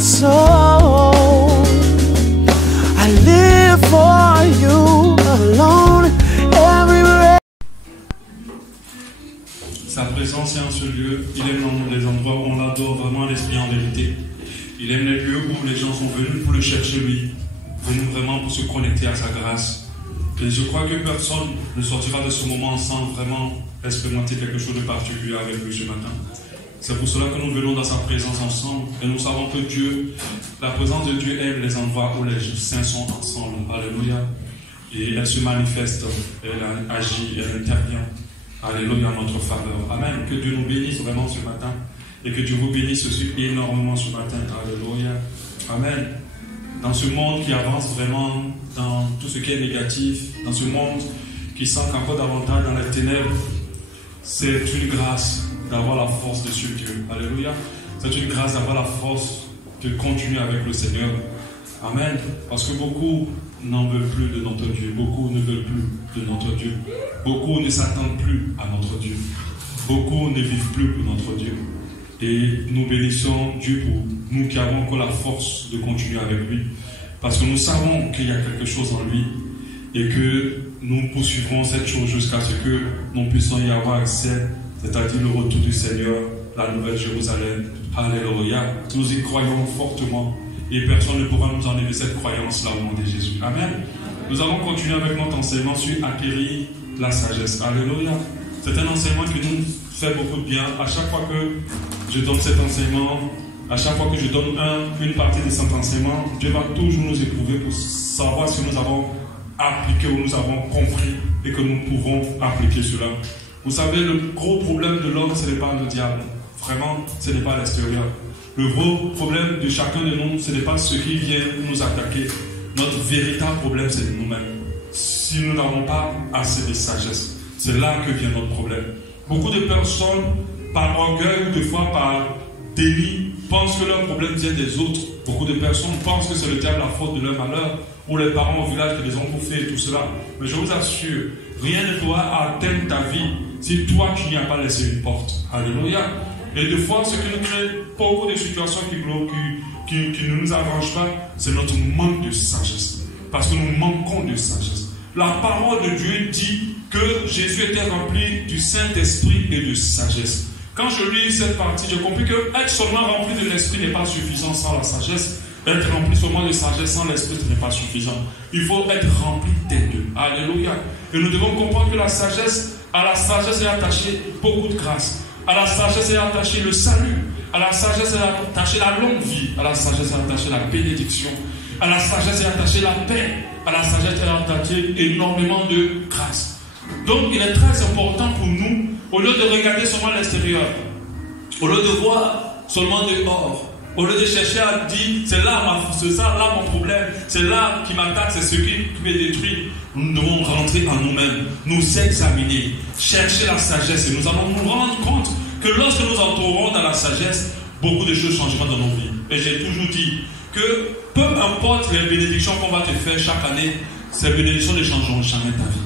soul. I live for you alone everywhere. Sa présence est en ce lieu. Il aime dans les endroits où on adore vraiment l'esprit en vérité. Il aime les lieux où les gens sont venus pour le chercher lui, venus vraiment pour se connecter à sa grâce. Et je crois que personne ne sortira de ce moment sans vraiment expérimenter quelque chose de particulier avec lui ce matin. C'est pour cela que nous venons dans sa présence ensemble. Et nous savons que Dieu, la présence de Dieu aime les endroits où les saints sont ensemble. Alléluia. Et elle se manifeste, elle agit, elle intervient. Alléluia en notre faveur. Amen. Que Dieu nous bénisse vraiment ce matin. Et que Dieu vous bénisse aussi énormément ce matin. Alléluia. Amen. Dans ce monde qui avance vraiment dans tout ce qui est négatif, dans ce monde qui s'ancre encore davantage dans les ténèbres, c'est une grâce d'avoir la force de suivre Dieu. Alléluia. C'est une grâce d'avoir la force de continuer avec le Seigneur. Amen. Parce que beaucoup n'en veulent plus de notre Dieu. Beaucoup ne veulent plus de notre Dieu. Beaucoup ne s'attendent plus à notre Dieu. Beaucoup ne vivent plus pour notre Dieu. Et nous bénissons Dieu pour nous qui avons encore la force de continuer avec lui. Parce que nous savons qu'il y a quelque chose en lui et que nous poursuivrons cette chose jusqu'à ce que nous puissions y avoir accès, c'est-à-dire le retour du Seigneur, la nouvelle Jérusalem. Alléluia. Nous y croyons fortement et personne ne pourra nous enlever cette croyance-là au nom de Jésus. Amen. Nous allons continuer avec notre enseignement sur acquérir la sagesse. Alléluia. C'est un enseignement qui nous fait beaucoup de bien. À chaque fois que je donne cet enseignement, à chaque fois que je donne une partie de cet enseignement, Dieu va toujours nous éprouver pour savoir si nous avons appliqué ou nous avons compris et que nous pouvons appliquer cela. Vous savez, le gros problème de l'homme, ce n'est pas le diable. Vraiment, ce n'est pas l'extérieur. Le gros problème de chacun de nous, ce n'est pas ce qui vient nous attaquer. Notre véritable problème, c'est nous-mêmes. Si nous n'avons pas assez de sagesse, c'est là que vient notre problème. Beaucoup de personnes, par orgueil ou des fois par déni, pensent que leur problème vient des autres. Beaucoup de personnes pensent que c'est le diable la faute de leur malheur, ou les parents au village qui les ont bouffés et tout cela. Mais je vous assure, rien ne pourra atteindre ta vie si toi tu n'y as pas laissé une porte. Alléluia. Et des fois, ce qui nous crée beaucoup de situations qui ne nous arrangent pas, c'est notre manque de sagesse. Parce que nous manquons de sagesse. La parole de Dieu dit que Jésus était rempli du Saint-Esprit et de sagesse. Quand je lis cette partie, j'ai compris que être seulement rempli de l'Esprit n'est pas suffisant sans la sagesse. Être rempli seulement de sagesse sans l'Esprit, ce n'est pas suffisant. Il faut être rempli des deux. Alléluia. Et nous devons comprendre que la sagesse, à la sagesse est attachée beaucoup de grâce. À la sagesse est attaché le salut. À la sagesse est attachée la longue vie. À la sagesse est attachée la bénédiction. À la sagesse est attachée la paix. À la sagesse est attachée énormément de grâce. Donc il est très important pour nous, au lieu de regarder seulement l'extérieur, au lieu de voir seulement dehors, au lieu de chercher à dire c'est là mon problème, c'est là qui m'attaque, c'est ce qui me détruit, nous devons rentrer en nous-mêmes, nous examiner, chercher la sagesse et nous allons nous rendre compte que lorsque nous entrerons dans la sagesse, beaucoup de choses changeront dans nos vies. Et j'ai toujours dit que peu importe les bénédictions qu'on va te faire chaque année, ces bénédictions ne changeront jamais ta vie.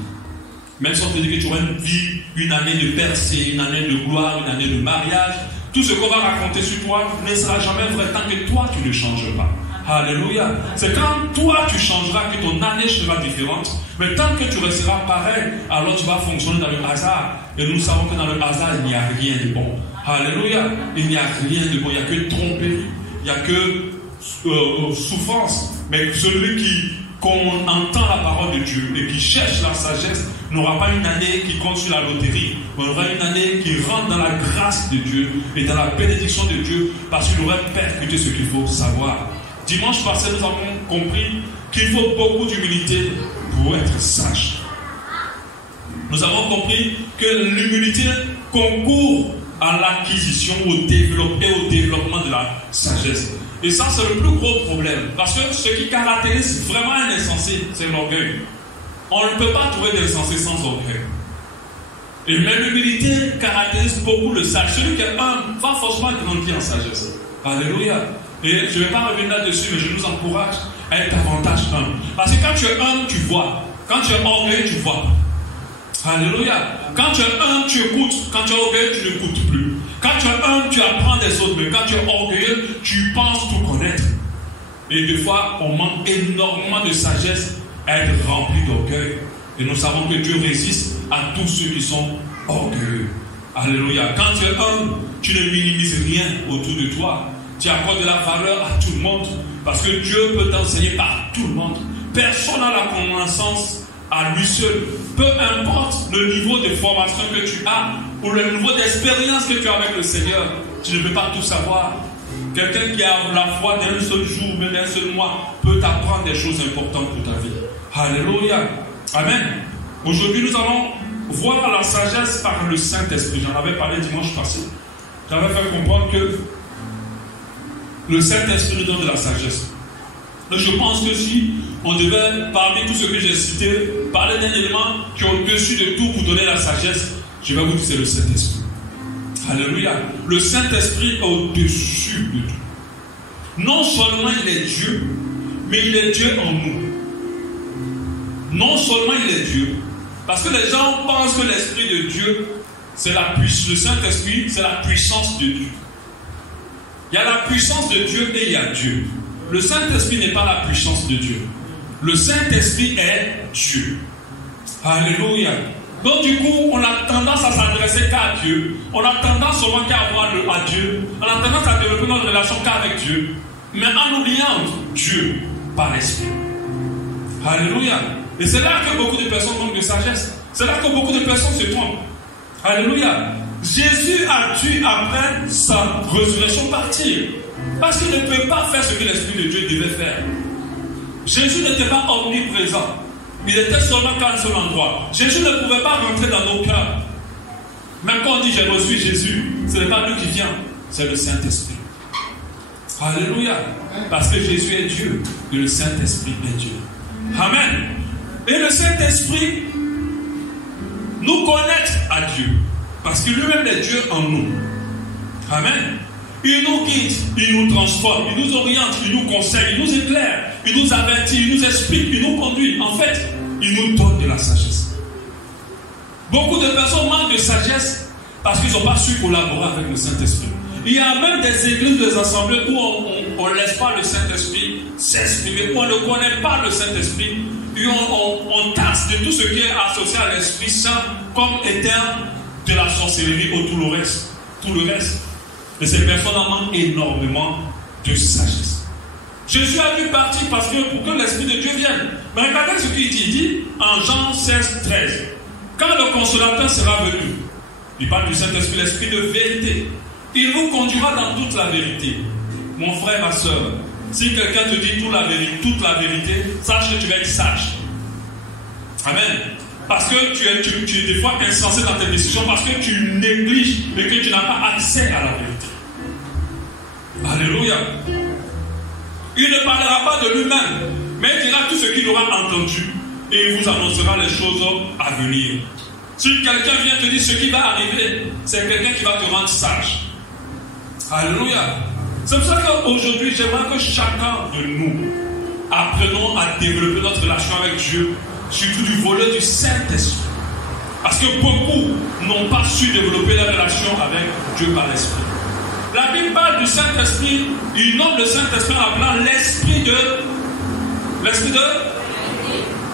Même si on te dit que tu auras une vie, une année de percée, une année de gloire, une année de mariage, tout ce qu'on va raconter sur toi ne sera jamais vrai tant que toi tu ne changes pas. Alléluia. C'est quand toi tu changeras que ton année sera différente. Mais tant que tu resteras pareil, alors tu vas fonctionner dans le hasard. Et nous savons que dans le hasard, il n'y a rien de bon. Alléluia. Il n'y a rien de bon. Il n'y a que tromperie. Il n'y a que souffrance. Mais celui qu'on entend la parole de Dieu et qui cherche la sagesse n'aura pas une année qui compte sur la loterie, mais aura une année qui rentre dans la grâce de Dieu et dans la bénédiction de Dieu parce qu'il aurait percuté ce qu'il faut savoir. Dimanche passé, nous avons compris qu'il faut beaucoup d'humilité pour être sage. Nous avons compris que l'humilité concourt à l'acquisition, au développement de la sagesse. Et ça, c'est le plus gros problème. Parce que ce qui caractérise vraiment un insensé, c'est l'orgueil. On ne peut pas trouver d'insensé sans orgueil. Et même l'humilité caractérise beaucoup le sage. Celui qui est humble va forcément grandir en sagesse. Alléluia. Et je ne vais pas revenir là-dessus, mais je nous encourage à être davantage humble. Parce que quand tu es humble, tu vois. Quand tu es orgueilleux, tu vois. Alléluia. Quand tu es humble, tu écoutes. Quand tu es orgueilleux, tu n'écoutes plus. Quand tu es humble, tu apprends des autres. Mais quand tu es orgueilleux, tu penses tout connaître. Et des fois, on manque énormément de sagesse à être rempli d'orgueil. Et nous savons que Dieu résiste à tous ceux qui sont orgueilleux. Alléluia. Quand tu es humble, tu ne minimises rien autour de toi. Tu accordes de la valeur à tout le monde. Parce que Dieu peut t'enseigner par tout le monde. Personne n'a la connaissance à lui seul. Peu importe le niveau de formation que tu as ou le niveau d'expérience que tu as avec le Seigneur, tu ne peux pas tout savoir. Quelqu'un qui a la foi d'un seul jour, mais d'un seul mois, peut t'apprendre des choses importantes pour ta vie. Alléluia. Amen. Aujourd'hui, nous allons voir la sagesse par le Saint-Esprit. J'en avais parlé dimanche passé. J'avais fait comprendre que le Saint-Esprit nous donne de la sagesse. Donc je pense que si on devait, parmi tout ce que j'ai cité, parler d'un élément qui est au-dessus de tout pour donner la sagesse, je vais vous dire que c'est le Saint-Esprit. Alléluia. Le Saint-Esprit est au-dessus de tout. Non seulement il est Dieu, mais il est Dieu en nous. Non seulement il est Dieu, parce que les gens pensent que l'Esprit de Dieu, c'est la puissance. Le Saint-Esprit, c'est la puissance de Dieu. Il y a la puissance de Dieu et il y a Dieu. Le Saint-Esprit n'est pas la puissance de Dieu. Le Saint-Esprit est Dieu. Alléluia. Donc du coup, on a tendance à s'adresser qu'à Dieu. On a tendance seulement qu'à avoir à Dieu. On a tendance à développer notre relation qu'avec Dieu. Mais en oubliant Dieu par l'Esprit. Alléluia. Et c'est là que beaucoup de personnes manquent de sagesse. C'est là que beaucoup de personnes se trompent. Alléluia. Jésus a dû, après sa résurrection, partir. Parce qu'il ne peut pas faire ce que l'Esprit de Dieu devait faire. Jésus n'était pas omniprésent. Il était seulement qu'à un seul endroit. Jésus ne pouvait pas rentrer dans nos cœurs. Même quand on dit j'ai reçu Jésus, ce n'est pas lui qui vient, c'est le Saint-Esprit. Alléluia. Parce que Jésus est Dieu et le Saint-Esprit est Dieu. Amen. Et le Saint-Esprit nous connecte à Dieu. Parce que lui-même est Dieu en nous. Amen. Il nous guide, il nous transforme, il nous oriente, il nous conseille, il nous éclaire, il nous avertit, il nous explique, il nous conduit. En fait, il nous donne de la sagesse. Beaucoup de personnes manquent de sagesse parce qu'ils n'ont pas su collaborer avec le Saint-Esprit. Il y a même des églises, des assemblées où on ne laisse pas le Saint-Esprit s'exprimer, où on ne connaît pas le Saint-Esprit, et on taxe de tout ce qui est associé à l'Esprit Saint comme étant de la sorcellerie ou tout le reste. Et ces personnes en manquent énormément de sagesse. Jésus a dû partir parce que pour que l'Esprit de Dieu vienne. Mais regardez ce qu'il dit. Il dit en Jean 16, 13. Quand le Consolateur sera venu, il parle du Saint-Esprit, l'Esprit de vérité. Il vous conduira dans toute la vérité. Mon frère, ma soeur, si quelqu'un te dit toute la vérité, sache que tu vas être sage. Amen. Parce que tu es des fois insensé dans tes décisions, parce que tu négliges et que tu n'as pas accès à la vérité. Alléluia. Il ne parlera pas de lui-même, mais il dira tout ce qu'il aura entendu et il vous annoncera les choses à venir. Si quelqu'un vient te dire ce qui va arriver, c'est quelqu'un qui va te rendre sage. Alléluia. C'est pour ça qu'aujourd'hui, j'aimerais que chacun de nous apprenons à développer notre relation avec Dieu, surtout du volet du Saint-Esprit. Parce que beaucoup n'ont pas su développer la relation avec Dieu par l'Esprit. La Bible parle du Saint-Esprit, il nomme le Saint-Esprit en appelant l'Esprit de... L'Esprit de...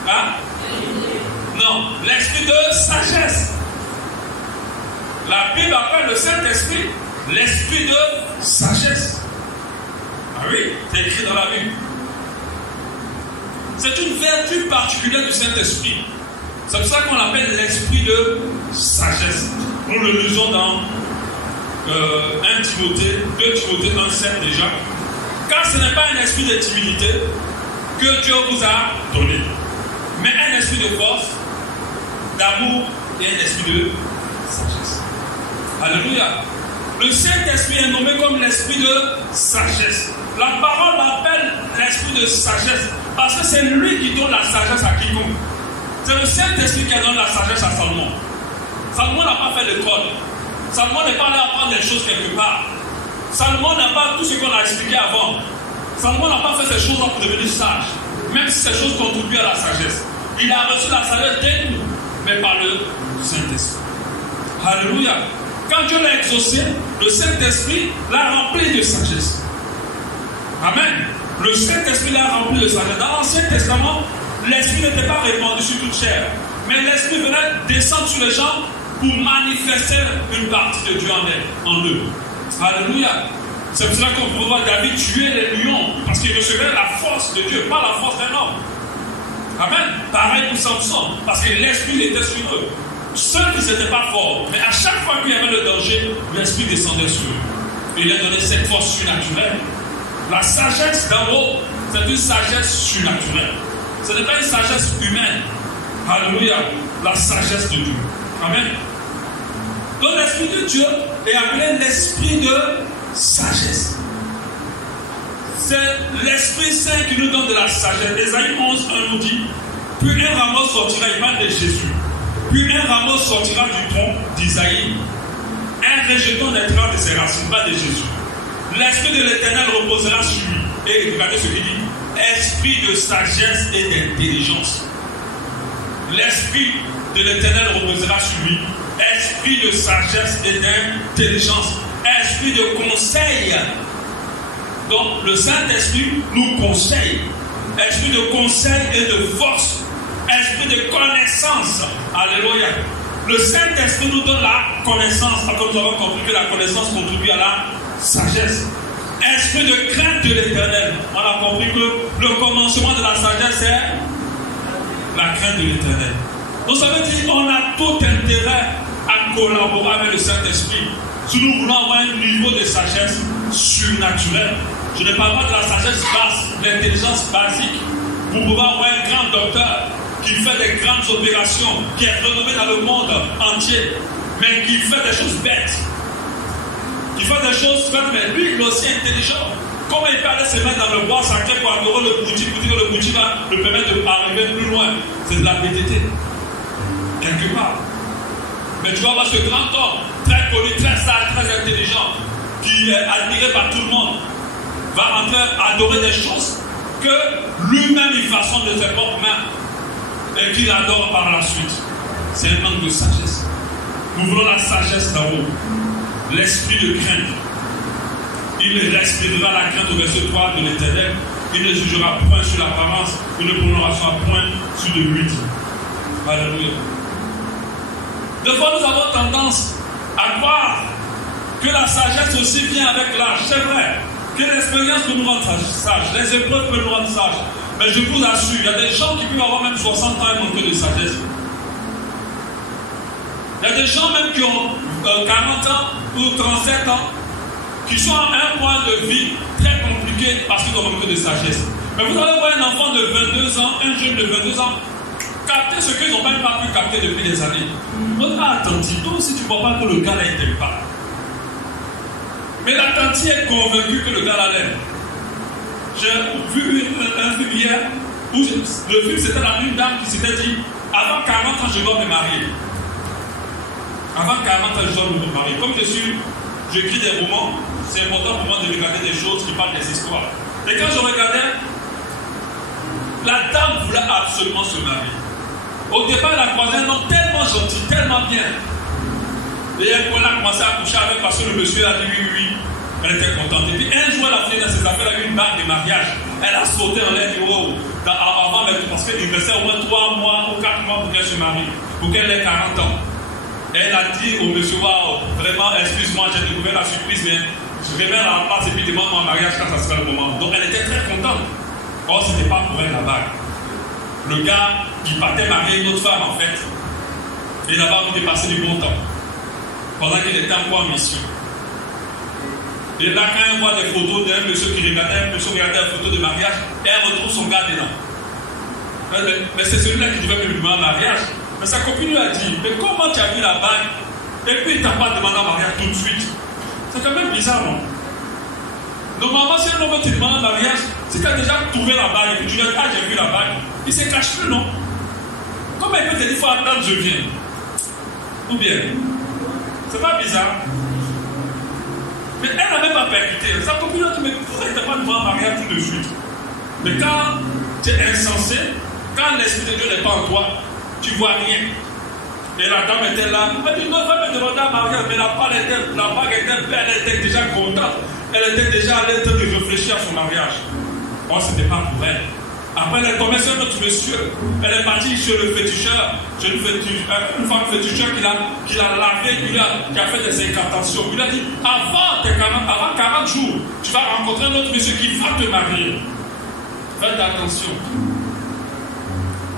Hein? Non, l'Esprit de sagesse. La Bible appelle le Saint-Esprit l'Esprit de sagesse. Ah oui, c'est écrit dans la Bible. C'est une vertu particulière du Saint-Esprit. C'est pour ça qu'on l'appelle l'Esprit de sagesse. Nous le lisons dans 1 Timothée, 2 Timothée 1,7 déjà. Car ce n'est pas un esprit de timidité que Dieu vous a donné, mais un esprit de force, d'amour et un esprit de sagesse. Alléluia. Le Saint-Esprit est nommé comme l'esprit de sagesse. La parole m'appelle l'esprit de sagesse parce que c'est lui qui donne la sagesse à quiconque. C'est le Saint-Esprit qui donne la sagesse à Salomon. Salomon n'a pas fait l'école. Salomon n'est pas allé apprendre des choses quelque part. Salomon n'a pas tout ce qu'on a expliqué avant. Salomon n'a pas fait ces choses pour devenir sage. Même si ces choses contribuent à la sagesse. Il a reçu la sagesse dès nous, mais par le Saint-Esprit. Alléluia. Quand Dieu l'a exaucé, le Saint-Esprit l'a rempli de sagesse. Amen. Le Saint-Esprit l'a rempli de sagesse. Dans l'Ancien Testament, l'Esprit n'était pas répandu sur toute chair. Mais l'Esprit venait descendre sur les gens pour manifester une partie de Dieu en eux. Alléluia. C'est pour cela qu'on peut voir David tuer les lions. Parce qu'il recevait la force de Dieu, pas la force d'un homme. Amen. Pareil pour Samson. Parce que l'Esprit était sur eux. Seuls ils n'étaient pas forts. Mais à chaque fois qu'il y avait le danger, l'Esprit descendait sur eux. Il leur donnait cette force surnaturelle. La sagesse d'en haut, c'est une sagesse surnaturelle. Ce n'est pas une sagesse humaine. Alléluia. La sagesse de Dieu. Amen. Donc l'Esprit de Dieu est appelé l'Esprit de sagesse. C'est l'Esprit Saint qui nous donne de la sagesse. Ésaïe 11:1 nous dit, puis un rameau sortira, il parle de Jésus. Puis un rameau sortira du tronc d'Isaïe. Un rejeton naîtra de ses racines, pas de Jésus. L'Esprit de l'Éternel reposera sur lui. Et regardez ce qu'il dit. Esprit de sagesse et d'intelligence. L'Esprit de l'Éternel reposera sur lui. Esprit de sagesse et d'intelligence. Esprit de conseil. Donc le Saint-Esprit nous conseille. Esprit de conseil et de force. Esprit de connaissance. Alléluia. Le Saint-Esprit nous donne la connaissance. Comme nous avons compris que la connaissance contribue à la sagesse. Esprit de crainte de l'Éternel. On a compris que le commencement de la sagesse est la crainte de l'Éternel. Donc ça veut dire qu'on a tout intérêt à collaborer avec le Saint-Esprit. Si nous voulons avoir un niveau de sagesse surnaturelle. Je ne parle pas de la sagesse basse, l'intelligence basique. Vous pouvez avoir un grand docteur qui fait des grandes opérations, qui est renommé dans le monde entier, mais qui fait des choses bêtes. Qui fait des choses bêtes, mais lui, il est aussi intelligent. Comment il peut aller se mettre dans le bois sacré pour adorer le boutique, le boutique va le permettre d'arriver plus loin. C'est de la BTT. Quelque part. Mais tu vas voir ce grand homme, très connu, très sage, très intelligent, qui est admiré par tout le monde, va en faire adorer des choses que lui-même il façonne de ses propres mains et qu'il adore par la suite. C'est un manque de sagesse. Nous voulons la sagesse d'en haut, l'esprit de crainte. Il respirera la crainte au verset 3 de l'Éternel. Il ne jugera point sur l'apparence, il ne prononcera point sur de l'huile. Alléluia. Des fois, nous avons tendance à croire que la sagesse aussi vient avec l'âge. C'est vrai que l'expérience peut nous rendre sages, les épreuves peuvent nous rendre sages. Mais je vous assure, il y a des gens qui peuvent avoir même 60 ans et manquer de sagesse. Il y a des gens même qui ont 40 ans ou 37 ans, qui sont à un point de vie très compliqué parce qu'ils ont manqué de sagesse. Mais vous allez voir un enfant de 22 ans, un jeune de 22 ans, capter ce qu'ils n'ont même pas pu capter depuis des années. Donc, attentif, toi aussi tu ne vois pas que le gars là, il t'aime pas. Mais la tante est convaincue que le gars là l'aime. J'ai vu un film hier où le film c'était une dame qui s'était dit avant 40 ans je dois me marier. Avant 40 ans je dois me marier. Comme j'écris des romans, c'est important pour moi de regarder des choses qui parlent des histoires. Et quand je regardais, la dame voulait absolument se marier. Au départ, elle a croisé un homme tellement gentil, tellement bien. Et elle a commencé à coucher avec parce que le monsieur a dit oui. Elle était contente. Et puis un jour, elle a fait dans ses affaires, elle a eu une bague de mariage. Elle a sauté en l'air du haut. Avant, parce qu'il restait au moins 3 mois ou 4 mois pour qu'elle se marie. Pour qu'elle ait 40 ans. Et elle a dit au monsieur, waouh, vraiment, excuse-moi, j'ai découvert la surprise, mais je reviens à la place et puis demande-moi un mariage quand ça sera le moment. Donc elle était très contente. Or, ce n'était pas pour elle la bague. Le gars, il partait marier une autre femme en fait. Et là-bas, il passait du bon temps. Pendant qu'il était encore en mission. Et là, quand elle voit des photos d'un monsieur qui regardait, la photo de mariage, et elle retrouve son gars dedans. Mais c'est celui-là qui devait me demander un mariage. Mais sa copine lui a dit, mais comment tu as vu la bague et puis il ne t'a pas demandé un mariage tout de suite? C'est quand même bizarre, non? Normalement, si un homme te demande un mariage, c'est que tu as déjà trouvé la bague et puis tu dis, ah, j'ai vu la bague. Il ne se cache plus, non? Comment il peut te dire, il faut attendre, je viens? Ou bien, c'est pas bizarre? Mais elle n'a même pas percuté. Sa copine a dit, mais pourquoi tu n'as pas demandé un mariage tout de suite? Mais quand tu es insensé, quand l'Esprit de Dieu n'est pas en toi, tu ne vois rien. Et la dame était là. Elle dit, non, va me demander à mariage. Mais la bague était pleine, elle était déjà contente. Elle était déjà à l'aise de réfléchir à son mariage. Bon, ce n'était pas pour elle. Après, elle est tombée sur notre monsieur. Elle est partie chez le féticheur. Chez une femme féticheur qui l'a lavé, qui a fait des incantations. Il a dit, avant 40 jours, tu vas rencontrer un autre monsieur qui va te marier. Faites attention.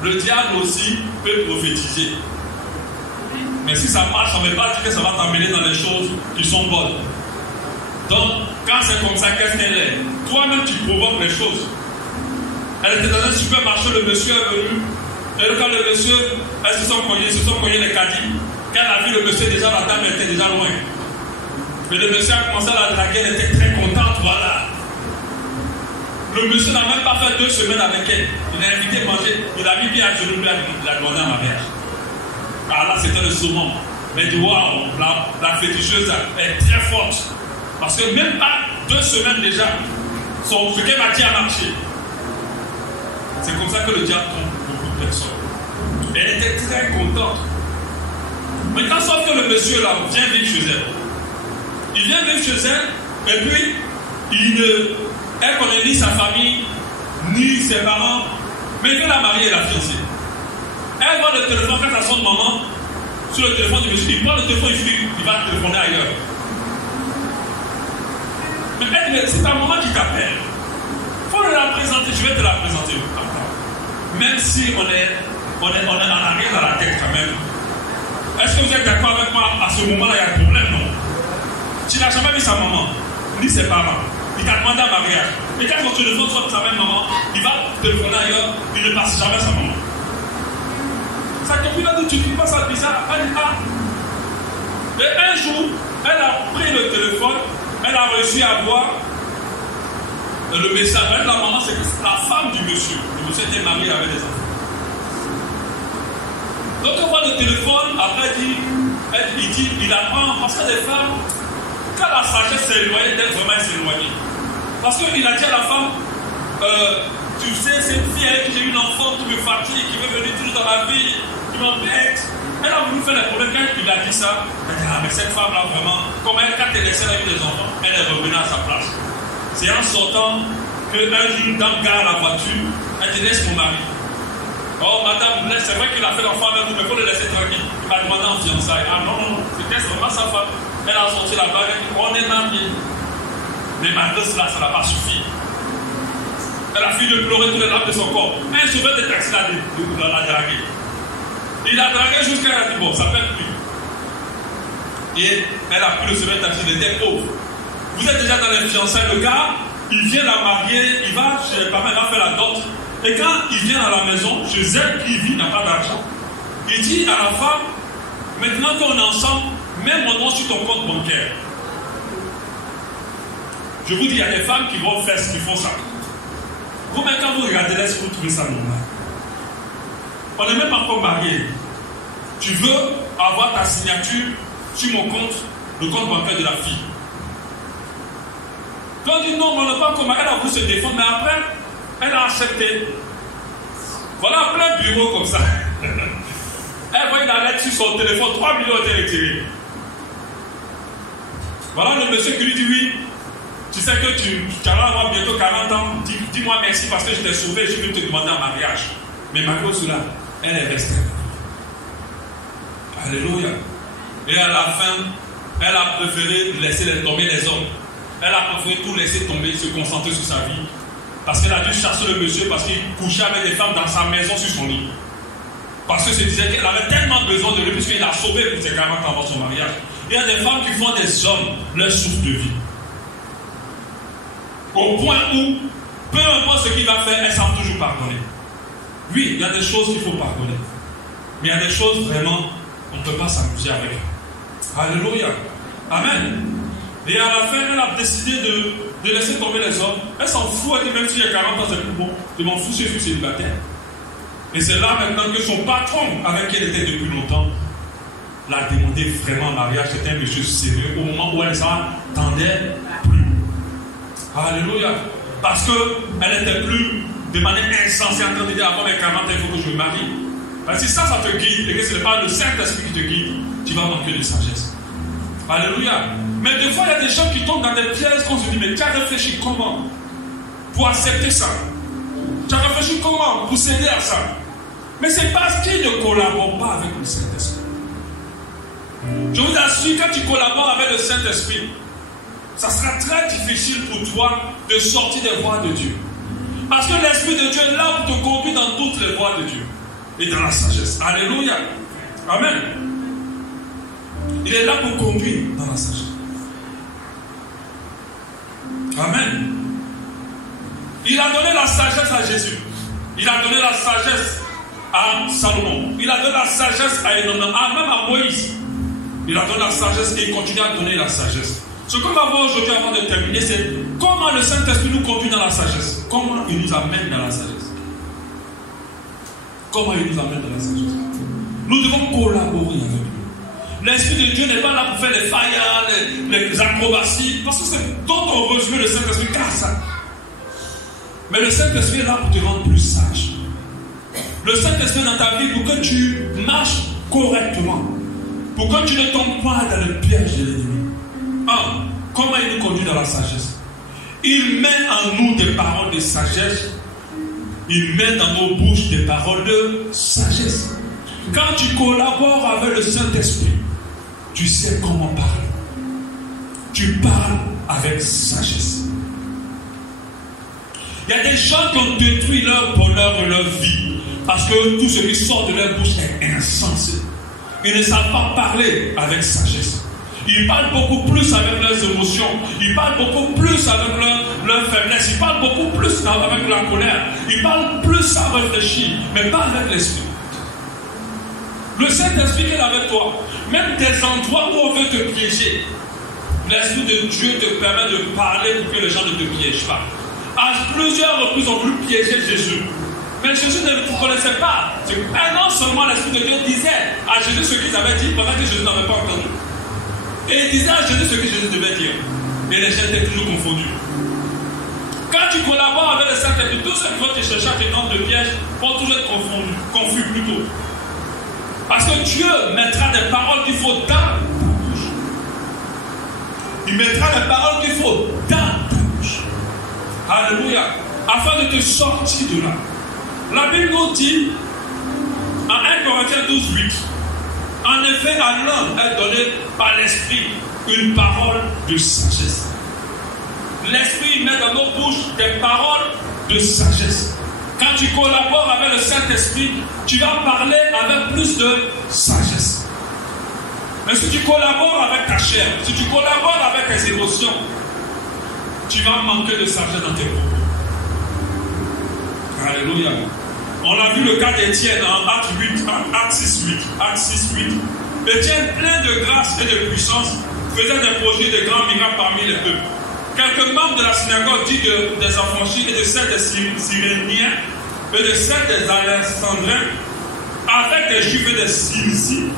Le diable aussi peut prophétiser. Mais si ça marche, ça ne veut pas dire que ça va t'amener dans les choses qui sont bonnes. Donc, quand c'est comme ça, qu'est-ce qu'elle est? Toi-même, tu provoques les choses. Elle était dans un supermarché, le monsieur est venu. Et quand le monsieur, elles se sont cognées les caddies. Quand elle a vu le monsieur, déjà la dame était déjà loin. Mais le monsieur a commencé à la draguer, elle était très contente, voilà. Le monsieur n'a même pas fait 2 semaines avec elle. Il l'a invité à manger, il a mis bien à genoux, il a demandé un mariage. Ah là, c'était le saumon. Mais il dit, waouh, la féticheuse est très forte. Parce que même pas 2 semaines déjà, ce qu'elle m'a dit a marché. C'est comme ça que le diable trompe beaucoup de personnes. Elle était très contente. Maintenant, sauf que le monsieur là vient vivre chez elle. Il vient vivre chez elle, et puis elle connaît ni sa famille, ni ses parents, mais que la mariée et la fiancée. Elle voit le téléphone quand elle sonne maman, sur le téléphone du monsieur, il prend le téléphone, il va téléphoner ailleurs. Mais elle dit, c'est ta maman qui t'appelle. Il faut la présenter, je vais te la présenter. Même si on est en arrière dans la tête quand même. Est-ce que vous êtes d'accord avec moi? À ce moment-là, il y a un problème, non? Tu n'as jamais vu sa maman, ni ses parents. Il t'a demandé un mariage. Et quand ton téléphone soit de sa même maman, il va téléphoner ailleurs, il ne passe jamais sa maman. Sa copine a dit, tu ne trouves pas ça bizarre? Elle dit, ah. Et un jour, elle a pris le téléphone, elle a réussi à voir le message. La maman, c'est la femme du monsieur. Le monsieur était marié avec des enfants. Donc on voit le téléphone, après il apprend, parce que les femmes, quand la sagesse s'est éloignée d'elle, vraiment elle s'est éloignée. Parce qu'il a dit à la femme, tu sais, cette fille avec qui j'ai une enfant qui me fatigue, qui veut venir toujours dans ma vie, qui m'embête. Elle a voulu faire les problèmes. Quand il a dit ça, elle a dit, ah mais cette femme-là vraiment, comme elle, quand elle laissait la vie des enfants, elle est revenue à sa place. C'est en sortant qu'un jour, une dame gare la voiture, elle dit, laisse mon mari. Oh madame, c'est vrai qu'il a fait l'enfant avec vous, mais il faut le laisser tranquille. Il m'a demandé en fiançailles. Ah non, c'était vraiment sa femme. Elle a sorti la bague, elle dit, on est mariés. Mais malgré cela, ça n'a pas suffi. Elle a fini de pleurer tous les larmes de son corps. Un chauffeur de taxi l'a dragué. Il a dragué jusqu'à elle a dit, bon, ça fait plus. Et elle a pris le chauffeur de taxi, il était pauvre. Vous êtes déjà dans les fiançailles, le gars, il vient la marier, il va chez les parents, il va faire la dot. Et quand il vient à la maison, chez elle qui vit, n'a pas d'argent. Il dit à la femme, maintenant qu'on est ensemble, mets mon nom sur ton compte bancaire. Je vous dis, il y a des femmes qui vont faire ce qu'ils font ça. Vous, même quand vous regardez là, est-ce que vous trouvez ça normal? On n'est même pas encore mariés. Tu veux avoir ta signature sur mon compte, le compte bancaire de la fille. Quand on dit non, on n'est pas encore mariés, elle a voulu se défendre, mais après, elle a accepté. Voilà plein de bureaux comme ça. Elle voit une alerte sur son téléphone, 3 millions ont été retirés. Voilà le monsieur qui lui dit oui. Tu sais que tu vas avoir bientôt 40 ans. Dis-moi merci parce que je t'ai sauvé, je vais te demander un mariage. Mais malgré cela, elle est restée. Alléluia. Et à la fin, elle a préféré laisser tomber les hommes. Elle a préféré tout laisser tomber, se concentrer sur sa vie. Parce qu'elle a dû chasser le monsieur parce qu'il couchait avec des femmes dans sa maison sur son lit. Parce que se disait qu'elle avait tellement besoin de lui puisqu'il l'a sauvé pour ses 40 ans avant son mariage. Il y a des femmes qui font des hommes leur souffle de vie. Au point où, peu importe ce qu'il va faire, elle semble toujours pardonner. Oui, il y a des choses qu'il faut pardonner. Mais il y a des choses vraiment, on ne peut pas s'amuser avec. Alléluia. Amen. Et à la fin, elle a décidé de laisser tomber les hommes. Elle s'en fout, elle dit même si il y a 40 ans, c'est plus bon. Je m'en fous si je suis célibataire. Et c'est là maintenant que son patron, avec qui elle était depuis longtemps, l'a demandé vraiment en mariage. C'était un monsieur sérieux au moment où elle s'attendait plus. Alléluia. Parce qu'elle n'était plus de manière insensée en train de dire avant mes 40 ans, il faut que je me marie. Parce que si ça te guide et que ce n'est pas le Saint-Esprit qui te guide, tu vas manquer de sagesse. Alléluia. Mais des fois, il y a des gens qui tombent dans des pièges qu'on se dit, mais tu as réfléchi comment pour accepter ça? Tu as réfléchi comment pour céder à ça? Mais c'est parce qu'ils ne collaborent pas avec le Saint-Esprit. Je vous assure, quand tu collabores avec le Saint-Esprit, ça sera très difficile pour toi de sortir des voies de Dieu. Parce que l'Esprit de Dieu est là pour te conduire dans toutes les voies de Dieu. Et dans la sagesse. Alléluia. Amen. Il est là pour conduire dans la sagesse. Amen. Il a donné la sagesse à Jésus. Il a donné la sagesse à Salomon. Il a donné la sagesse à Enoch, même à Moïse. Il a donné la sagesse et il continue à donner la sagesse. Ce qu'on va voir aujourd'hui avant de terminer, c'est comment le Saint-Esprit nous conduit dans la sagesse. Comment il nous amène dans la sagesse. Comment il nous amène dans la sagesse. Nous devons collaborer avec lui. L'Esprit de Dieu n'est pas là pour faire les failles, les acrobaties, parce que c'est dont on reçoit le Saint-Esprit, car ça. Mais le Saint-Esprit est là pour te rendre plus sage. Le Saint-Esprit est dans ta vie pour que tu marches correctement. Pour que tu ne tombes pas dans le piège de l'ennemi. Comment il nous conduit dans la sagesse? Il met en nous des paroles de sagesse. Il met dans nos bouches des paroles de sagesse. Quand tu collabores avec le Saint-Esprit, tu sais comment parler. Tu parles avec sagesse. Il y a des gens qui ont détruit leur bonheur et leur vie parce que tout ce qui sort de leur bouche est insensé. Ils ne savent pas parler avec sagesse. Ils parlent beaucoup plus avec leurs émotions. Ils parlent beaucoup plus avec leur faiblesse. Ils parlent beaucoup plus avec la colère. Ils parlent plus sans réfléchir, mais pas avec l'esprit. Le Saint-Esprit est avec toi. Même des endroits où on veut te piéger, l'Esprit de Dieu te permet de parler pour que les gens ne te piègent pas. À plusieurs reprises, on voulu piéger Jésus. Mais Jésus ne connaissait pas. Un an seulement, l'Esprit de Dieu disait à Jésus ce qu'il avait dit pendant que Jésus n'avait pas entendu. Et il disait à Jésus ce que Jésus devait dire. Et les gens étaient toujours confondus. Quand tu collabores avec le Saint-Esprit, tous ceux qui vont te chercher à te prendre de piège vont toujours être confus plutôt. Parce que Dieu mettra des paroles qu'il faut dans ta bouche. Il mettra des paroles qu'il faut dans ta bouche. Alléluia. Afin de te sortir de là. La Bible nous dit en 1 Corinthiens 12, 8. En effet, à l'homme est donné par l'Esprit une parole de sagesse. L'Esprit met dans nos bouches des paroles de sagesse. Quand tu collabores avec le Saint-Esprit, tu vas parler avec plus de sagesse. Mais si tu collabores avec ta chair, si tu collabores avec tes émotions, tu vas manquer de sagesse dans tes propos. Alléluia. On a vu le cas d'Étienne en Actes 6, 8. Étienne, plein de grâce et de puissance, faisait des projets de grands miracles parmi les peuples. Quelques membres de la synagogue dits des affranchis et de celles des Cyréniens et de celles des Alexandrins, avec des Juifs et des Cilicis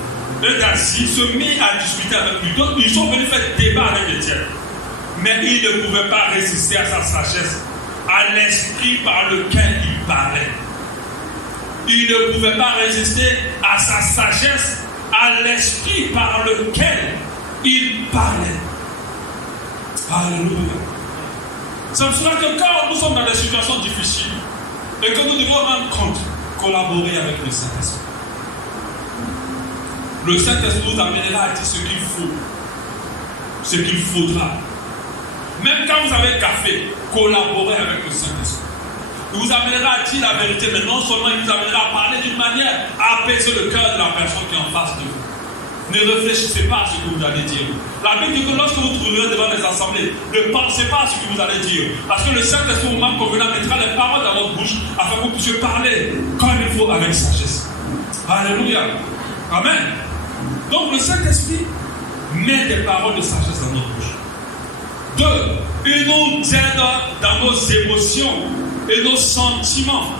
et d'Asie, se mirent à discuter avec lui. Donc, ils sont venus faire débat avec Étienne. Mais ils ne pouvaient pas résister à sa sagesse, à l'esprit par lequel il parlait. Ils ne pouvaient pas résister à sa sagesse, à l'esprit par lequel il parlait. Alléluia. Ça me souvient que quand nous sommes dans des situations difficiles et que nous devons rendre compte, collaborer avec le Saint-Esprit. Le Saint-Esprit nous amènera à dire ce qu'il faut, ce qu'il faudra. Même quand vous avez café, collaborez avec le Saint-Esprit. Il vous amènera à dire la vérité, mais non seulement il vous amènera à parler d'une manière à apaiser le cœur de la personne qui est en face de vous. Ne réfléchissez pas à ce que vous allez dire. La Bible dit que lorsque vous trouverez devant les assemblées, ne pensez pas à ce que vous allez dire. Parce que le Saint-Esprit, au moment convenant, mettra les paroles dans votre bouche afin que vous puissiez parler comme il faut avec sagesse. Alléluia. Amen. Donc le Saint-Esprit met des paroles de sagesse dans notre bouche. 2. Il nous aide dans nos émotions et nos sentiments.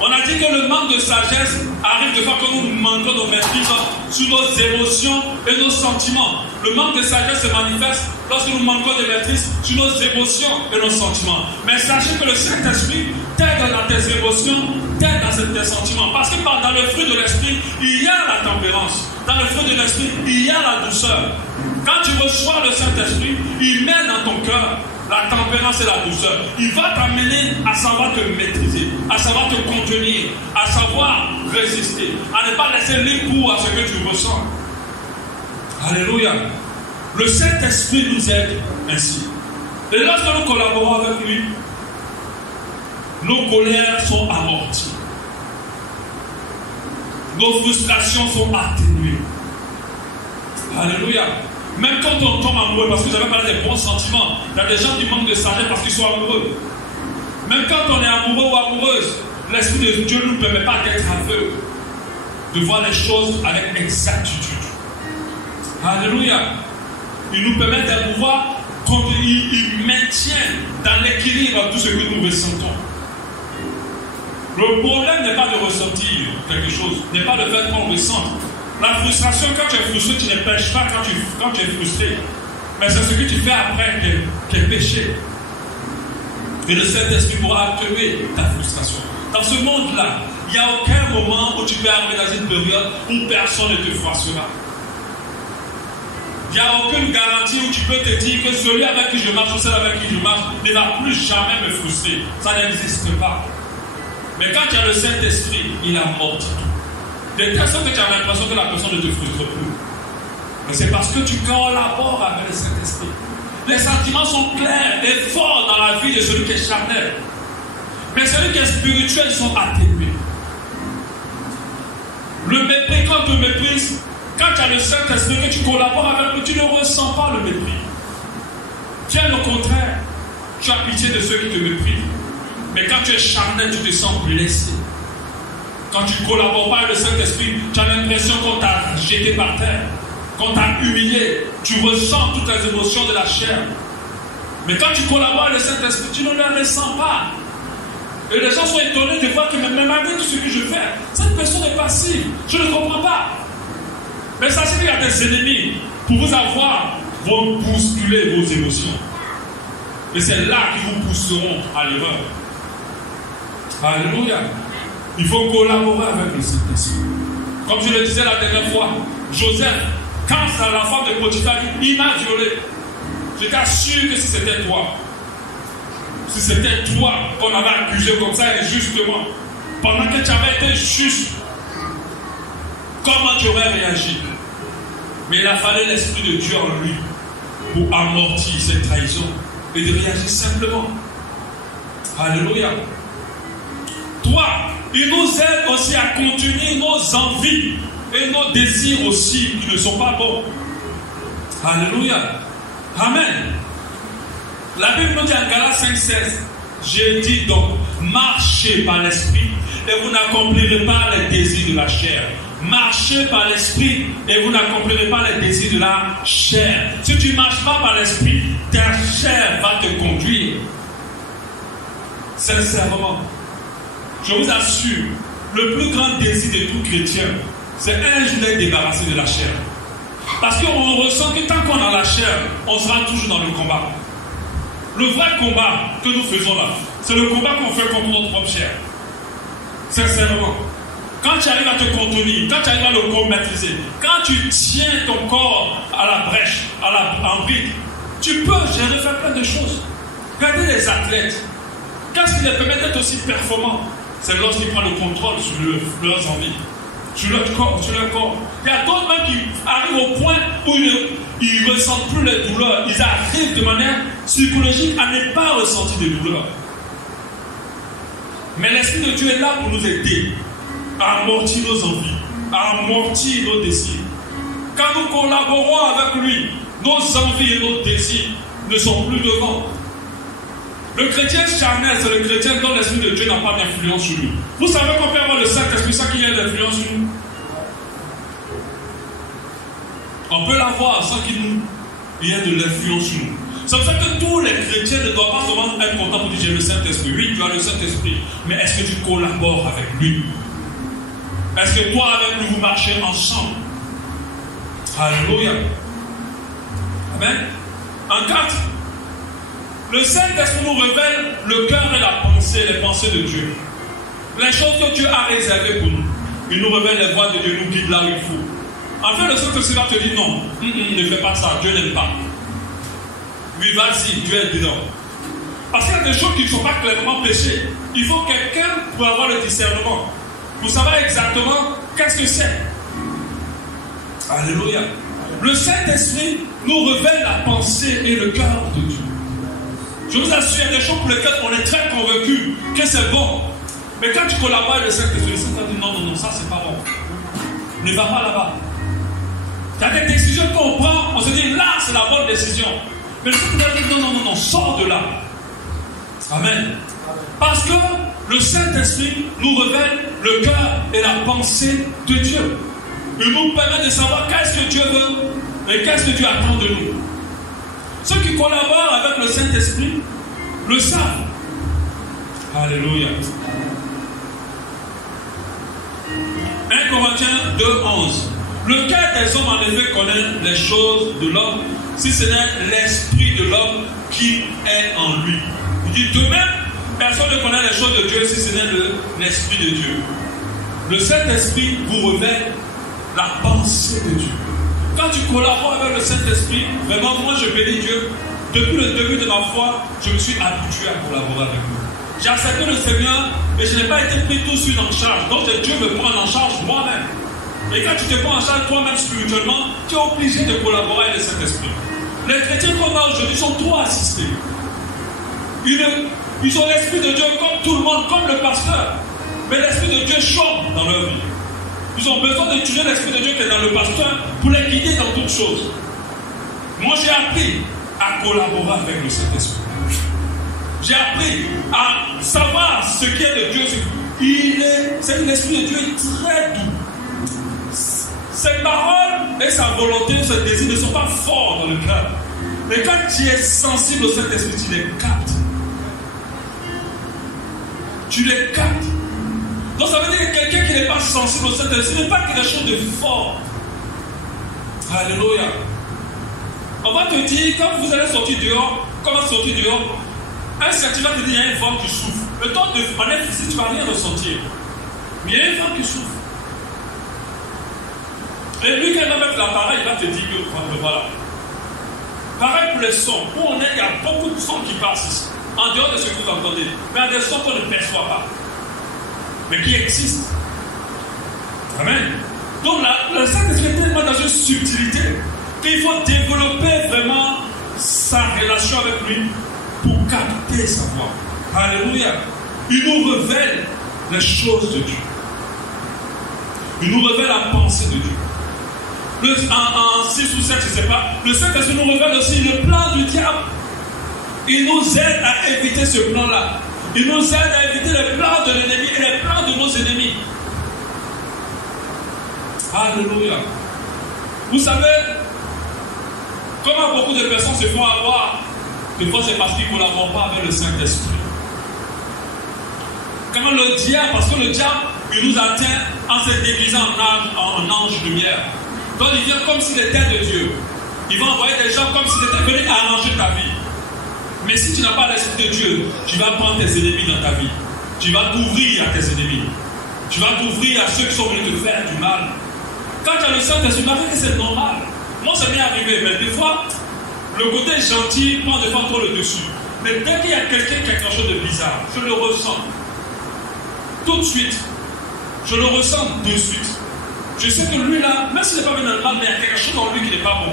On a dit que le manque de sagesse arrive de fois que nous manquons de maîtrise sur nos émotions et nos sentiments. Le manque de sagesse se manifeste lorsque nous manquons de maîtrise sur nos émotions et nos sentiments. Mais sachez que le Saint-Esprit t'aide dans tes émotions, t'aides dans tes sentiments. Parce que dans le fruit de l'esprit, il y a la tempérance. Dans le fruit de l'esprit, il y a la douceur. Quand tu reçois le Saint-Esprit, il met dans ton cœur la tempérance et la douceur. Il va t'amener à savoir te maîtriser, à savoir te contenir, à savoir résister, à ne pas laisser l'époux à ce que tu ressens. Alléluia. Le Saint-Esprit nous aide ainsi. Et lorsque nous collaborons avec lui, nos colères sont amorties. Nos frustrations sont atténuées. Alléluia. Même quand on tombe amoureux, parce que vous avez parlé des bons sentiments, il y a des gens qui manquent de sagesse parce qu'ils sont amoureux. Même quand on est amoureux ou amoureuse, l'Esprit de Dieu ne nous permet pas d'être aveugles, de voir les choses avec exactitude. Alléluia. Il nous permet de pouvoir, il maintient dans l'équilibre tout ce que nous ressentons. Le problème n'est pas de ressentir quelque chose, n'est pas le fait qu'on ressente. La frustration, quand tu es frustré, tu ne pêches pas quand tu es frustré. Mais c'est ce que tu fais après qui est péché. Et le Saint-Esprit pourra atténuer ta frustration. Dans ce monde-là, il n'y a aucun moment où tu peux arriver dans une période où personne ne te froissera. Il n'y a aucune garantie où tu peux te dire que celui avec qui je marche ou celle avec qui je marche ne va plus jamais me frustrer. Ça n'existe pas. Mais quand tu as le Saint-Esprit, il amortit tout. De telle sorte que tu as l'impression que la personne ne te frustre plus. Mais c'est parce que tu collabores avec le Saint-Esprit. Les sentiments sont clairs et forts dans la vie de celui qui est charnel. Mais celui qui est spirituel, ils sont atténués. Le mépris, quand tu te méprises, quand tu as le Saint-Esprit, que tu collabores avec lui, tu ne ressens pas le mépris. Bien au contraire, tu as pitié de ceux qui te méprisent. Mais quand tu es charnel, tu te sens blessé. Quand tu ne collabores pas avec le Saint-Esprit, tu as l'impression qu'on t'a jeté par terre, qu'on t'a humilié. Tu ressens toutes les émotions de la chair. Mais quand tu collabores avec le Saint-Esprit, tu ne le ressens pas. Et les gens sont étonnés de voir que même malgré tout ce que je fais, cette personne est passive. Je ne comprends pas. Mais sachez qu'il y a des ennemis pour vous avoir, vont bousculer vos émotions. Et c'est là qu'ils vous pousseront à l'erreur. Alléluia. Il faut collaborer avec le Saint-Esprit. Comme je le disais la dernière fois, Joseph, quand la femme de Potiphar dit, il m'a violé. Je t'assure que si c'était toi qu'on avait accusé comme ça injustement, pendant que tu avais été juste, comment tu aurais réagi? Mais il a fallu l'Esprit de Dieu en lui pour amortir cette trahison et de réagir simplement. Alléluia. Toi, il nous aide aussi à contenir nos envies et nos désirs aussi qui ne sont pas bons. Alléluia. Amen. La Bible nous dit en Galates 5,16, j'ai dit donc, marchez par l'Esprit et vous n'accomplirez pas les désirs de la chair. Marchez par l'Esprit et vous n'accomplirez pas les désirs de la chair. Si tu ne marches pas par l'Esprit, ta chair va te conduire. Sincèrement, je vous assure, le plus grand désir de tout chrétien, c'est un jour d'être débarrassé de la chair. Parce qu'on ressent que tant qu'on a la chair, on sera toujours dans le combat. Le vrai combat que nous faisons là, c'est le combat qu'on fait contre notre propre chair. Sincèrement. Quand tu arrives à te contenir, quand tu arrives à le maîtriser, quand tu tiens ton corps à la brèche, en brique, tu peux gérer, faire plein de choses. Regardez les athlètes. Qu'est-ce qui les permet d'être aussi performants? C'est lorsqu'ils prennent le contrôle sur leurs envies, sur leur corps. Il y a d'autres même qui arrivent au point où ils ne ressentent plus les douleurs. Ils arrivent de manière psychologique à ne pas ressentir des douleurs. Mais l'Esprit de Dieu est là pour nous aider à amortir nos envies, à amortir nos désirs. Quand nous collaborons avec lui, nos envies et nos désirs ne sont plus devant. Le chrétien charnel, c'est le chrétien dont l'Esprit de Dieu n'a pas d'influence sur lui. Vous savez qu'on peut avoir le Saint-Esprit sans qu'il y ait d'influence sur nous. On peut l'avoir sans qu'il y ait de l'influence sur nous. C'est pour ça que tous les chrétiens ne doivent pas seulement être contents pour dire j'ai le Saint-Esprit. Oui, tu as le Saint-Esprit, mais est-ce que tu collabores avec lui? Est-ce que toi avec lui vous marchez ensemble? Alléluia. Amen. En 4, le Saint-Esprit nous révèle le cœur et la pensée, les pensées de Dieu. Les choses que Dieu a réservées pour nous. Il nous révèle les voies de Dieu, nous guide là où il faut. En fait, le Saint-Esprit va te dire non, ne fais pas ça, Dieu n'aime pas. Oui, vas-y, Dieu est dedans. Parce qu'il y a des choses qui ne sont pas clairement péchées. Il faut quelqu'un pour avoir le discernement, pour savoir exactement qu'est-ce que c'est. Alléluia. Le Saint-Esprit nous révèle la pensée et le cœur de Dieu. Je vous assure, il y a des choses pour lesquelles on est très convaincu que c'est bon. Mais quand tu collabores avec le Saint-Esprit, le Saint-Esprit dit non, ça c'est pas bon. Ne va pas là-bas. Il y a des décisions qu'on prend, on se dit là c'est la bonne décision. Mais le Saint-Esprit dit non, sors de là. Amen. Parce que le Saint-Esprit nous révèle le cœur et la pensée de Dieu. Il nous permet de savoir qu'est-ce que Dieu veut et qu'est-ce que Dieu attend de nous. Ceux qui collaborent avec le Saint-Esprit le savent. Alléluia. 1 Corinthiens 2:11. Le cœur des hommes en effet connaît les choses de l'homme, si ce n'est l'esprit de l'homme qui est en lui. Il dit de même, personne ne connaît les choses de Dieu si ce n'est l'esprit de Dieu. Le Saint-Esprit vous révèle la pensée de Dieu. Quand tu collabores avec le Saint-Esprit, vraiment moi je bénis Dieu. Depuis le début de ma foi, je me suis habitué à collaborer avec lui. J'ai accepté le Seigneur, mais je n'ai pas été pris tout de suite en charge. Donc Dieu me prend en charge moi-même. Et quand tu te prends en charge toi-même spirituellement, tu es obligé de collaborer avec le Saint-Esprit. Les chrétiens qu'on a aujourd'hui sont trop assistés. Ils ont l'Esprit de Dieu comme tout le monde, comme le pasteur. Mais l'Esprit de Dieu chôme dans leur vie. Ils ont besoin d'étudier l'Esprit de Dieu qui est dans le pasteur pour les guider dans toutes choses. Moi j'ai appris à collaborer avec le Saint-Esprit. J'ai appris à savoir ce qui est de Dieu. L'Esprit de Dieu est très doux. Ses paroles et sa volonté, ses désirs ne sont pas forts dans le cœur. Mais quand tu es sensible au Saint-Esprit, tu les captes. Tu les captes. Donc ça veut dire que quelqu'un qui n'est pas sensible au Saint-Esprit, ce n'est pas quelque chose de fort. Alléluia. On va te dire, quand vous allez sortir dehors, un certificat te dit qu'il y a un vent qui souffle. Le temps de manière physique, tu ne vas rien ressentir. Mais il y a un vent qui souffle. Et lui, quand il va mettre l'appareil, il va te dire que voilà. Pareil pour les sons. Où on est, il y a beaucoup de sons qui passent ici. En dehors de ce que vous entendez. Mais il y a des sons qu'on ne perçoit pas. Mais qui existent. Amen. Donc le Saint-Esprit est tellement dans une subtilité qu'il faut développer vraiment sa relation avec lui pour capter sa voix. Alléluia. Il nous révèle les choses de Dieu. Il nous révèle la pensée de Dieu. En 6 ou 7, je ne sais pas, le Saint-Esprit nous révèle aussi le plan du diable. Il nous aide à éviter ce plan-là. Il nous aide à éviter les plans de l'ennemi et les plans de nos ennemis. Alléluia. Vous savez, comment beaucoup de personnes se font avoir, des fois c'est parce qu'ils ne collaborent pas avec le Saint-Esprit. Comment le diable, parce que le diable, il nous atteint en se déguisant en ange lumière. Donc il vient comme s'il était de Dieu. Il va envoyer des gens comme s'il était venu arranger ta vie. Mais si tu n'as pas l'Esprit de Dieu, tu vas prendre tes ennemis dans ta vie. Tu vas t'ouvrir à tes ennemis. Tu vas t'ouvrir à ceux qui sont venus te faire du mal. Quand tu as le Saint-Esprit, tu vas dire que c'est normal. Moi, ça m'est arrivé, mais des fois, le côté gentil prend des fois trop le dessus. Mais dès qu'il y a quelqu'un qui a quelque chose de bizarre, je le ressens. Tout de suite. Je le ressens de suite. Je sais que lui là, même s'il n'est pas venu dans le mal, mais il y a quelque chose dans lui qui n'est pas bon.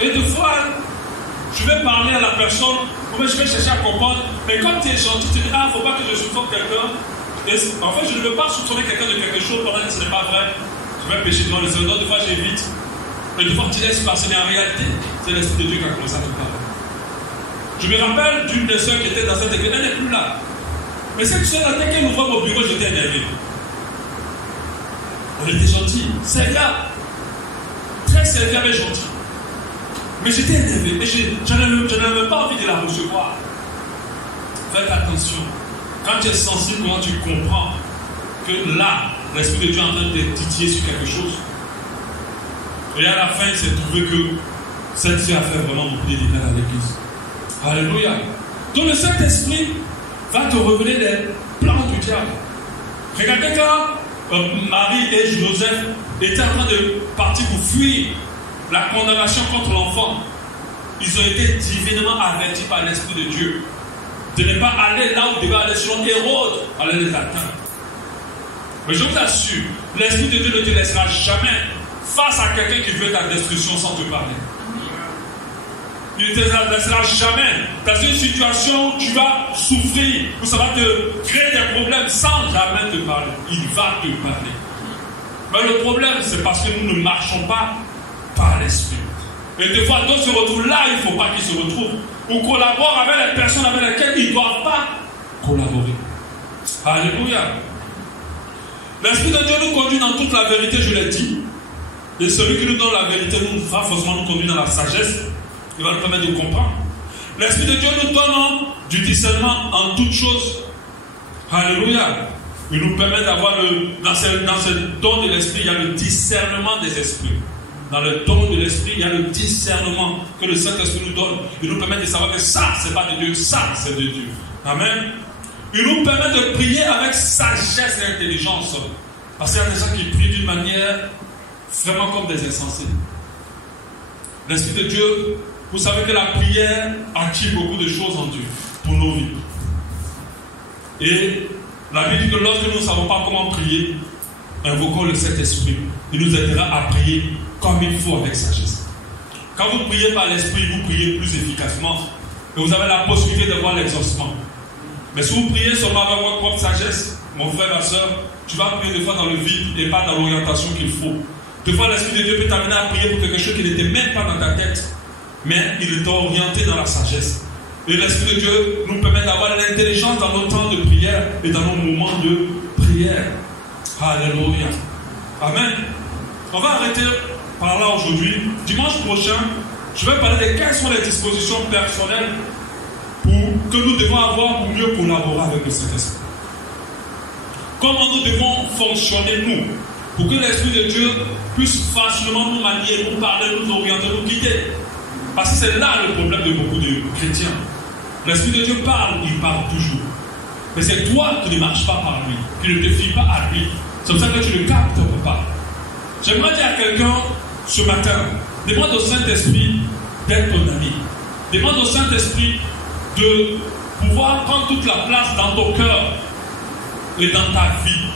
Et des fois, je vais parler à la personne, ou bien je vais chercher à comprendre, mais comme tu es gentil, tu dis, il ne faut pas que je soupçonne quelqu'un. Et en fait, je ne veux pas soupçonner quelqu'un de quelque chose pendant que ce n'est pas vrai. Je vais pécher devant le Seigneur, des fois j'évite. Et des fois tu laisses passer, mais en réalité, c'est l'Esprit de Dieu qui a commencé à te parler. Je me rappelle d'une des sœurs qui était dans cette église, elle n'est plus là. Mais cette sœur, dès qu'elle ouvrait mon bureau, j'étais énervé. On était gentils, serviable, très serviable et gentil. Mais j'étais énervé et je n'avais pas envie de la recevoir. Faites attention. Quand tu es sensible, comment tu comprends que là, l'Esprit de Dieu est en train de te titiller sur quelque chose. Et à la fin, il s'est trouvé que cette fille a fait vraiment beaucoup de dégâts à l'église. Alléluia. Donc le Saint-Esprit va te révéler les plans du diable. Regardez quand Marie et Joseph étaient en train de partir pour fuir la condamnation contre l'enfant. Ils ont été divinement avertis par l'Esprit de Dieu de ne pas aller là où devait aller, selon Hérode, aller les atteindre. Mais je vous assure, l'Esprit de Dieu ne te laissera jamais face à quelqu'un qui veut ta destruction sans te parler. Il ne te laissera jamais dans une situation où tu vas souffrir, où ça va te créer des problèmes sans jamais te parler. Il va te parler. Mais le problème, c'est parce que nous ne marchons pas par l'Esprit. Et des fois, d'autres se retrouvent là, il ne faut pas qu'ils se retrouvent. Ou collaborent avec les personnes avec lesquelles ils ne doivent pas collaborer. Alléluia. L'Esprit de Dieu nous conduit dans toute la vérité, je l'ai dit. Et celui qui nous donne la vérité nous va forcément nous conduire dans la sagesse. Il va nous permettre de comprendre. L'Esprit de Dieu nous donne du discernement en toutes choses. Alléluia. Il nous permet d'avoir dans ce don de l'Esprit, il y a le discernement des esprits. Dans le don de l'Esprit, il y a le discernement que le Saint-Esprit nous donne. Il nous permet de savoir que ça, c'est pas de Dieu, ça, c'est de Dieu. Amen. Il nous permet de prier avec sagesse et intelligence. Parce qu'il y a des gens qui prient d'une manière vraiment comme des insensés. L'Esprit de Dieu, vous savez que la prière active beaucoup de choses en Dieu pour nos vies. Et la Bible dit que lorsque nous ne savons pas comment prier, invoquons le Saint-Esprit. Il nous aidera à prier comme il faut avec sagesse. Quand vous priez par l'Esprit, vous priez plus efficacement. Et vous avez la possibilité de voir l'exaucement. Mais si vous priez seulement avec votre propre sagesse, mon frère, ma soeur, tu vas prier des fois dans le vide et pas dans l'orientation qu'il faut. Des fois, l'Esprit de Dieu peut t'amener à prier pour quelque chose qui n'était même pas dans ta tête. Mais il est orienté dans la sagesse. Et l'Esprit de Dieu nous permet d'avoir l'intelligence dans nos temps de prière et dans nos moments de prière. Alléluia. Amen. On va arrêter par là aujourd'hui. Dimanche prochain, je vais parler de quelles sont les dispositions personnelles que nous devons avoir pour mieux collaborer avec le Saint-Esprit. Comment nous devons fonctionner, nous, pour que l'Esprit de Dieu puisse facilement nous manier, nous parler, nous orienter, nous guider. Parce que c'est là le problème de beaucoup de chrétiens. L'Esprit de Dieu parle, il parle toujours. Mais c'est toi qui ne marches pas par lui, qui ne te fies pas à lui. C'est pour ça que tu ne captes pas. J'aimerais dire à quelqu'un ce matin, demande au Saint-Esprit d'être ton ami. Demande au Saint-Esprit de pouvoir prendre toute la place dans ton cœur et dans ta vie.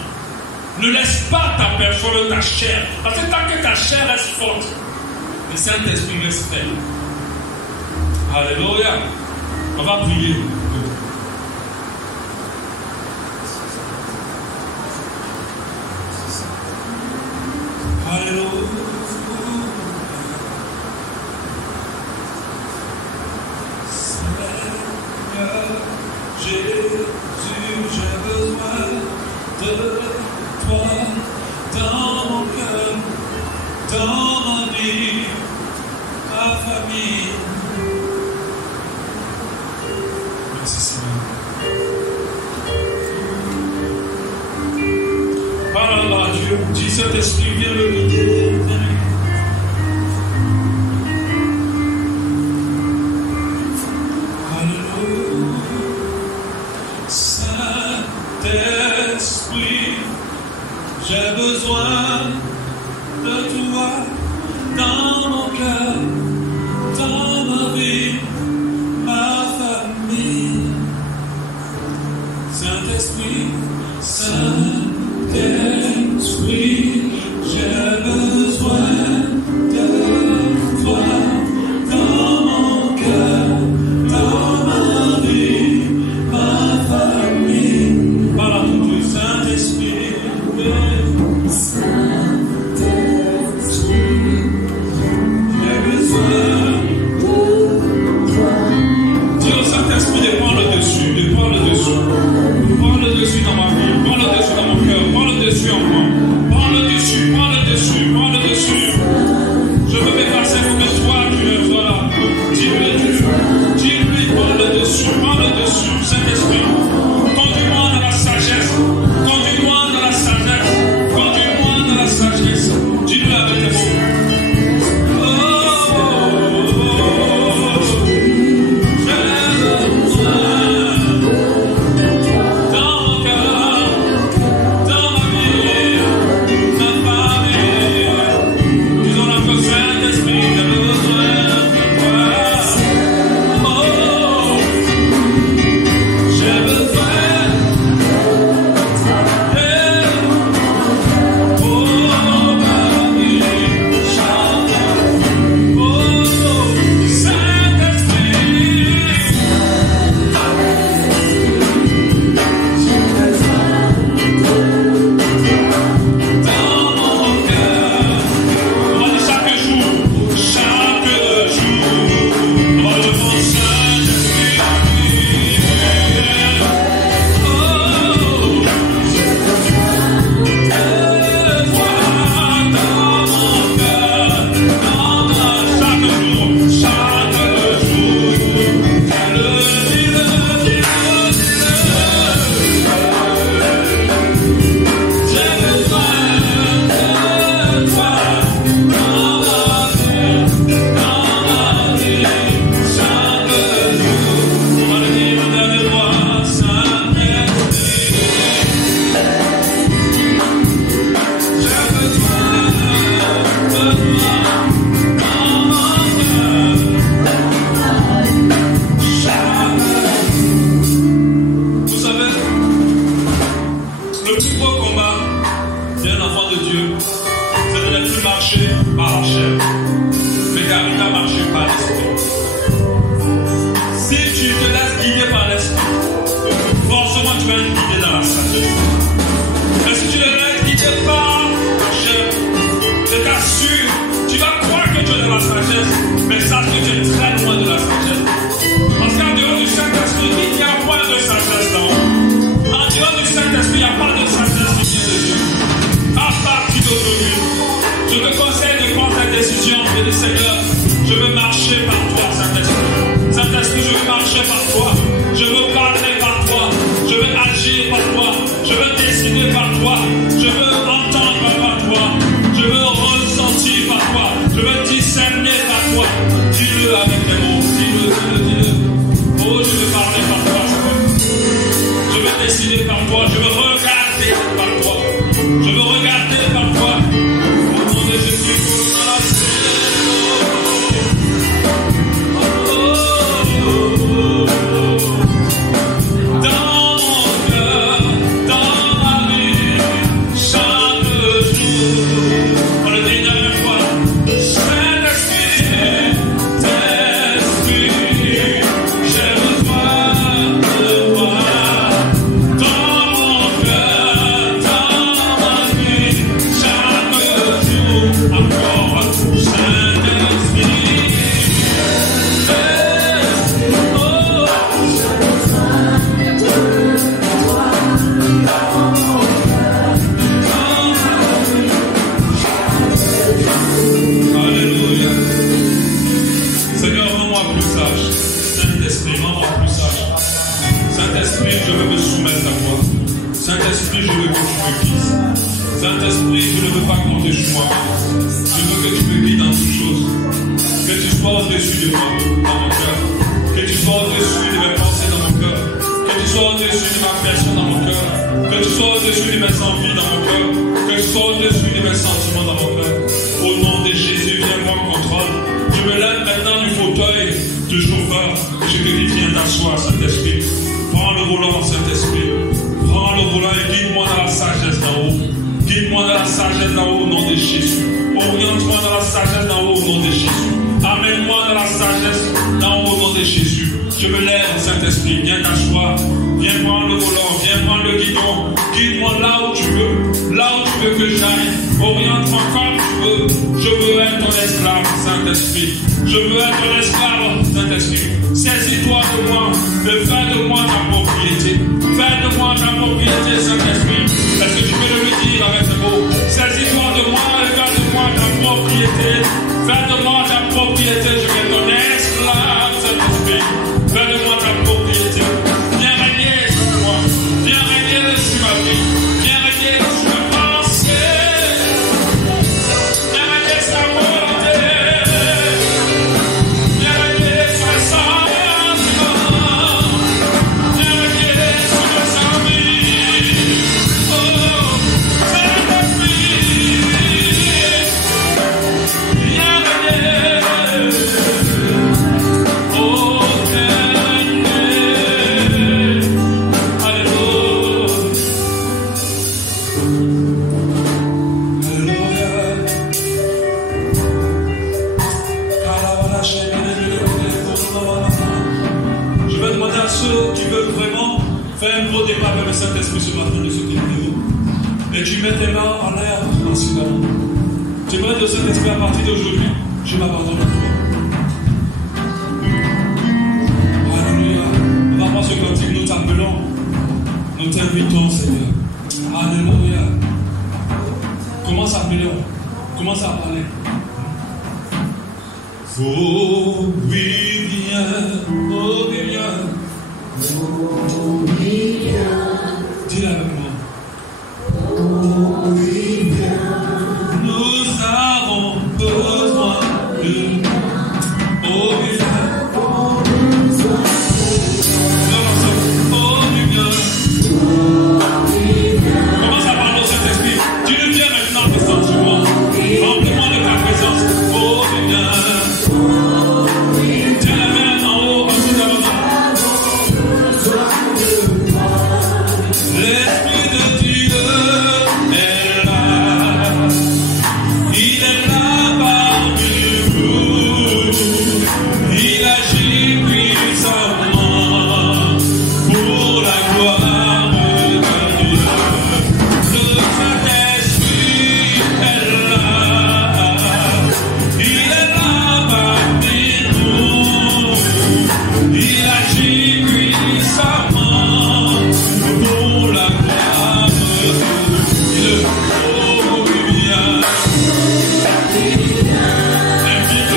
Ne laisse pas ta personne, ta chair. Parce que tant que ta chair reste forte, le Saint-Esprit reste faible. Alléluia. On va prier. Alléluia. Jésus, j'ai besoin de toi dans mon cœur, dans ma vie, ma famille. Merci Seigneur. Parle à Dieu, dis Saint-Esprit, viens me guider. par l'esprit. Si tu te laisses guider par l'esprit, forcément tu vas être guidé dans la sagesse. Mais si tu ne te laisses guider pas, je t'assure, tu vas croire que tu es dans la sagesse, mais sache que tu es très loin de la sagesse. Parce qu'en dehors du Saint-Esprit, il n'y a point de sagesse là-haut. En dehors du Saint-Esprit, il n'y a pas de sagesse qui vient de Dieu. À partir d'aujourd'hui, je te conseille de prendre ta décision et de Seigneur, je veux marcher par toi, Saint-Esprit. Saint-Esprit, je veux marcher par toi. Je veux parler par toi. Je veux agir par toi. Je veux décider par toi. Je veux entendre par toi. Je veux ressentir par toi. Je veux discerner par toi. Dis-le avec les mots. Dis-le. Oh, je veux parler par toi. Je veux décider par toi. Je veux regarder par toi. Je veux regarder par toi. Au nom de Jésus,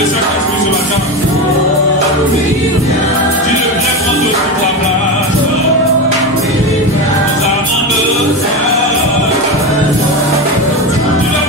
le Saint-Esprit ce matin. Tu le viens prendre toute ta place. Nous avons besoin. Tu le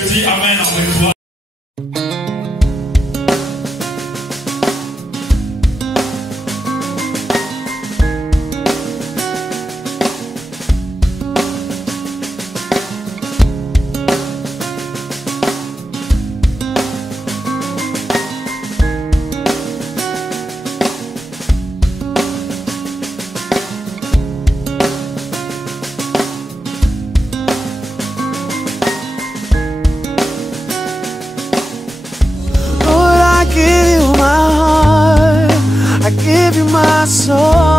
te dis Amen avec toi. my soul.